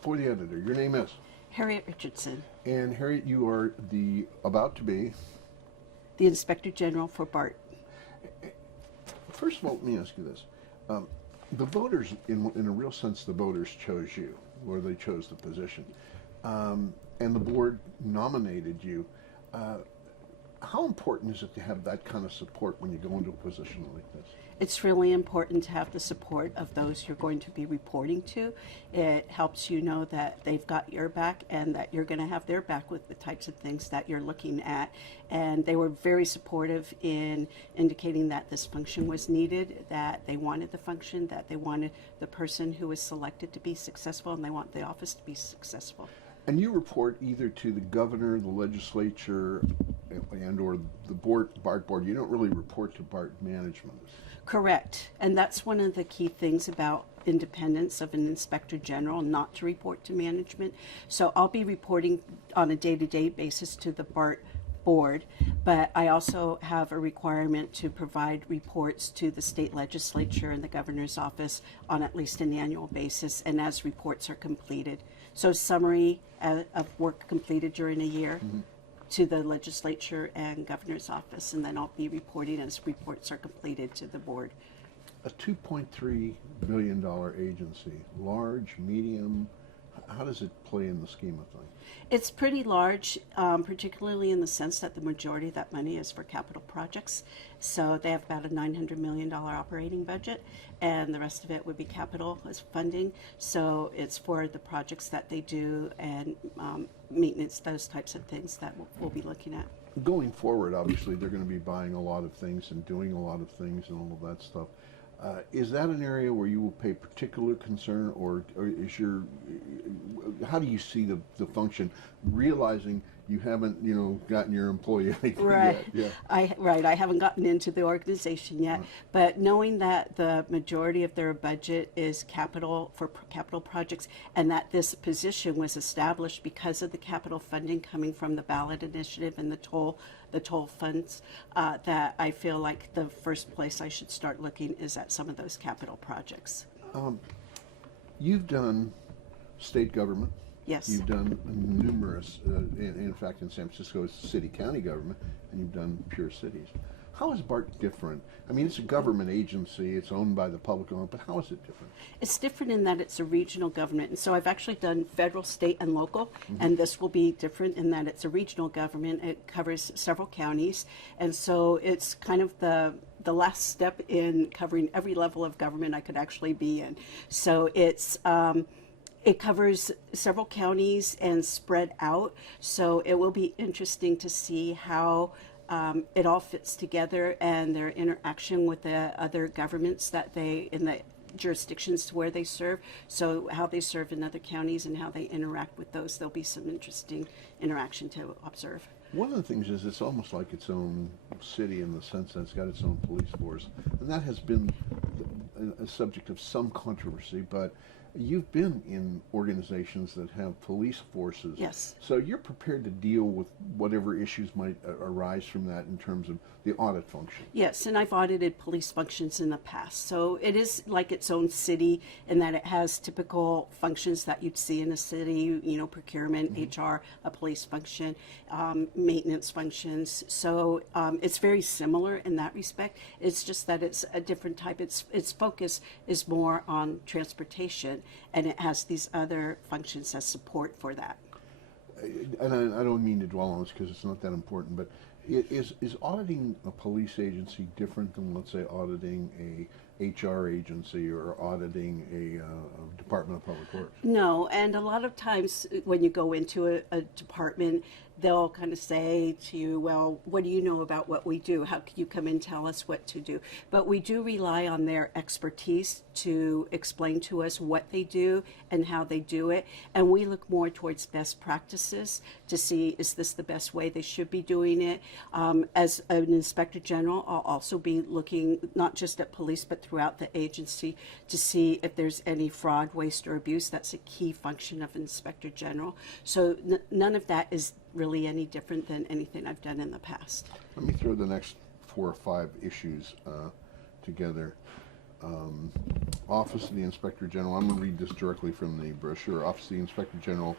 for the editor, your name is? Harriett Richardson, And Harriet, you are about to be. the Inspector General for BART. First of all, let me ask you this. The voters, in a real sense, the voters chose you, or they chose the position. And the board nominated you. How important is it to have that kind of support when you go into a position like this? It's really important to have the support of those you're going to be reporting to. It helps you know that they've got your back and that you're going to have their back with the types of things that you're looking at. And they were very supportive in indicating that this function was needed, that they wanted the function, that they wanted the person who was selected to be successful, and they want the office to be successful. And you report either to the governor, the legislature, and or the BART board. You don't really report to BART management. Correct. And that's one of the key things about independence of an inspector general, not to report to management. So I'll be reporting on a day-to-day basis to the BART board, but I also have a requirement to provide reports to the state legislature and the governor's office on at least an annual basis, and as reports are completed. So summary of work completed during a year. To the legislature and governor's office, and then I'll be reporting as reports are completed to the board. A $2.3 billion agency, large, medium, how does it play in the scheme of things? It's pretty large, particularly in the sense that the majority of that money is for capital projects. So they have about a $900 million operating budget, and the rest of it would be capital as funding. So it's for the projects that they do and maintenance, those types of things that we'll be looking at. Going forward, obviously, they're going to be buying a lot of things and doing a lot of things and all of that stuff. Is that an area where you will pay particular concern, or is how do you see the function, realizing you haven't, gotten your employee anything right. yet? Yeah. I haven't gotten into the organization yet, but knowing that the majority of their budget is capital for capital projects, and that this position was established because of the capital funding coming from the ballot initiative and the toll funds, that I feel like the first place I should start looking is at some of those capital projects. You've done state government. Yes. You've done numerous, in fact, in San Francisco, it's city county government, and you've done pure cities. How is BART different? I mean, it's a government agency, it's owned by the public, but how is it different? It's different in that it's a regional government. And so I've actually done federal, state, and local, and this will be different in that it's a regional government. It covers several counties, and so it's kind of the last step in covering every level of government I could actually be in. So it covers several counties and spread out, so it will be interesting to see how it all fits together and their interaction with the other governments that in the jurisdictions where they serve, so how they serve in other counties and how they interact with those. There'll be some interesting interaction to observe. One of the things is it's almost like its own city in the sense that it's got its own police force, and that has been a subject of some controversy, but you've been in organizations that have police forces. Yes. So you're prepared to deal with whatever issues might arise from that in terms of the audit function. Yes, and I've audited police functions in the past. So it is like its own city in that it has typical functions that you'd see in a city, procurement, HR, a police function, maintenance functions. So it's very similar in that respect. It's just that it's a different type. Its focus is more on transportation, and it has these other functions as support for that. And I don't mean to dwell on this because it's not that important, but is auditing a police agency different than, let's say, auditing a HR agency or auditing a Department of Public Works? No, and a lot of times when you go into a department, they'll kind of say to you, well, what do you know about what we do? How can you come and tell us what to do? But we do rely on their expertise to explain to us what they do and how they do it. And we look more towards best practices to see, is this the best way they should be doing it? As an inspector general, I'll also be looking not just at police, but throughout the agency to see if there's any fraud, waste, or abuse. That's a key function of inspector general. So none of that is really any different than anything I've done in the past. Let me throw the next 4 or 5 issues together. Office of the Inspector General, I'm going to read this directly from the brochure. Office of the Inspector General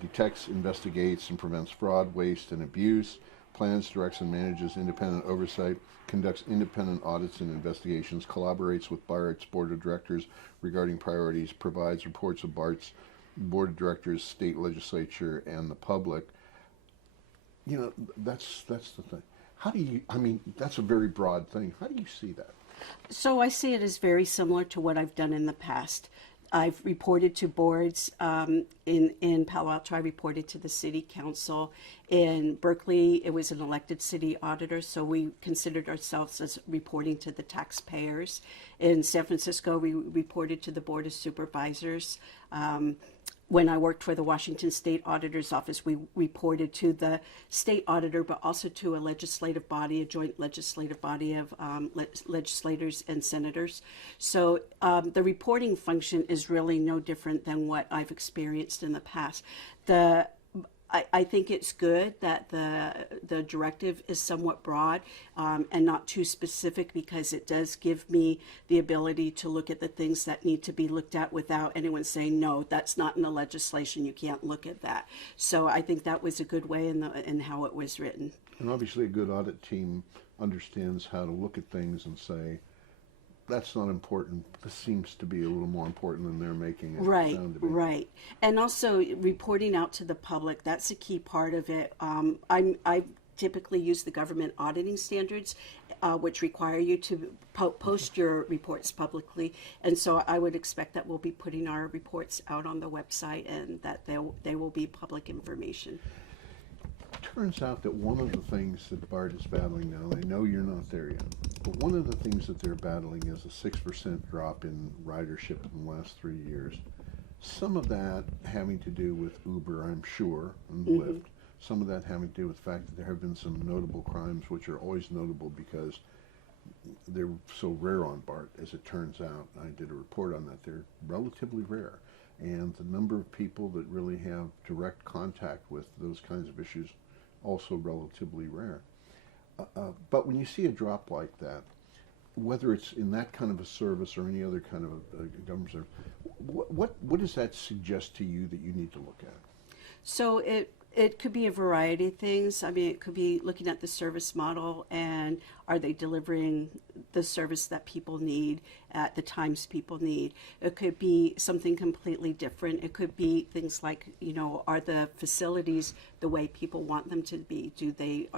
detects, investigates, and prevents fraud, waste, and abuse, plans, directs, and manages independent oversight, conducts independent audits and investigations, collaborates with BART's Board of Directors regarding priorities, provides reports of BART's Board of Directors, state legislature, and the public. You know, that's the thing. How do you, I mean, that's a very broad thing. How do you see that? So I see it as very similar to what I've done in the past. I've reported to boards in Palo Alto. I reported to the city council. In Berkeley, it was an elected city auditor, so we considered ourselves as reporting to the taxpayers. In San Francisco, we reported to the Board of Supervisors. When I worked for the Washington State Auditor's Office, we reported to the state auditor, but also to a legislative body, a joint legislative body of legislators and senators. So the reporting function is really no different than what I've experienced in the past. I think it's good that the directive is somewhat broad and not too specific, because it does give me the ability to look at the things that need to be looked at without anyone saying, no, that's not in the legislation, you can't look at that. So I think that was a good way in how it was written. And obviously a good audit team understands how to look at things and say, that's not important. This seems to be a little more important than they're making it sound to be. Right. And also reporting out to the public, that's a key part of it. I typically use the government auditing standards, which require you to post your reports publicly. And so I would expect that we'll be putting our reports out on the website, and that they will be public information. It turns out that one of the things that BART is battling now, and I know you're not there yet, but one of the things that they're battling is a 6% drop in ridership in the last 3 years. Some of that having to do with Uber, I'm sure, and Lyft. Some of that having to do with the fact that there have been some notable crimes, which are always notable because they're so rare on BART, as it turns out. I did a report on that. They're relatively rare. And the number of people that really have direct contact with those kinds of issues also relatively rare. But when you see a drop like that, whether it's in that kind of a service or any other kind of a government service, what does that suggest to you that you need to look at? So it could be a variety of things. I mean, it could be looking at the service model, and are they delivering the service that people need at the times people need? It could be something completely different. It could be things like, you know, are the facilities the way people want them to be? Do they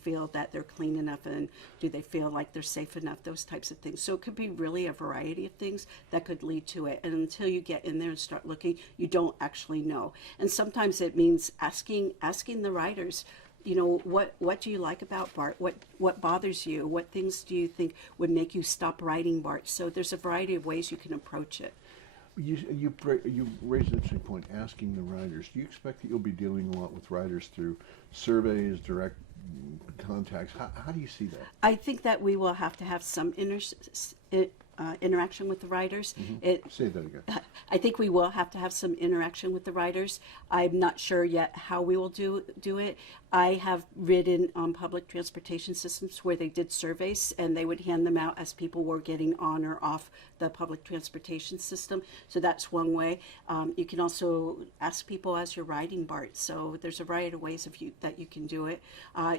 feel that they're clean enough, and do they feel like they're safe enough? Those types of things. So it could be really a variety of things that could lead to it. And until you get in there and start looking, you don't actually know. And sometimes it means asking the riders, you know, what do you like about BART? What bothers you? What things do you think would make you stop riding BART? So there's a variety of ways you can approach it. You raised an interesting point, asking the riders. Do you expect that you'll be dealing a lot with riders through surveys, direct contacts? How do you see that? I think that we will have to have some interaction with the riders. Say that again. I think we will have to have some interaction with the riders. I'm not sure yet how we will do it. I have ridden on public transportation systems where they did surveys, and they would hand them out as people were getting on or off the public transportation system. So that's one way. You can also ask people as you're riding BART. So there's a variety of ways that you can do it.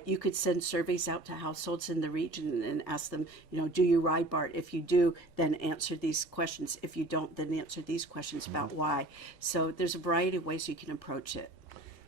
You could send surveys out to households in the region and ask them, you know, do you ride BART? If you do, then answer these questions. If you don't, then answer these questions about why. So there's a variety of ways you can approach it.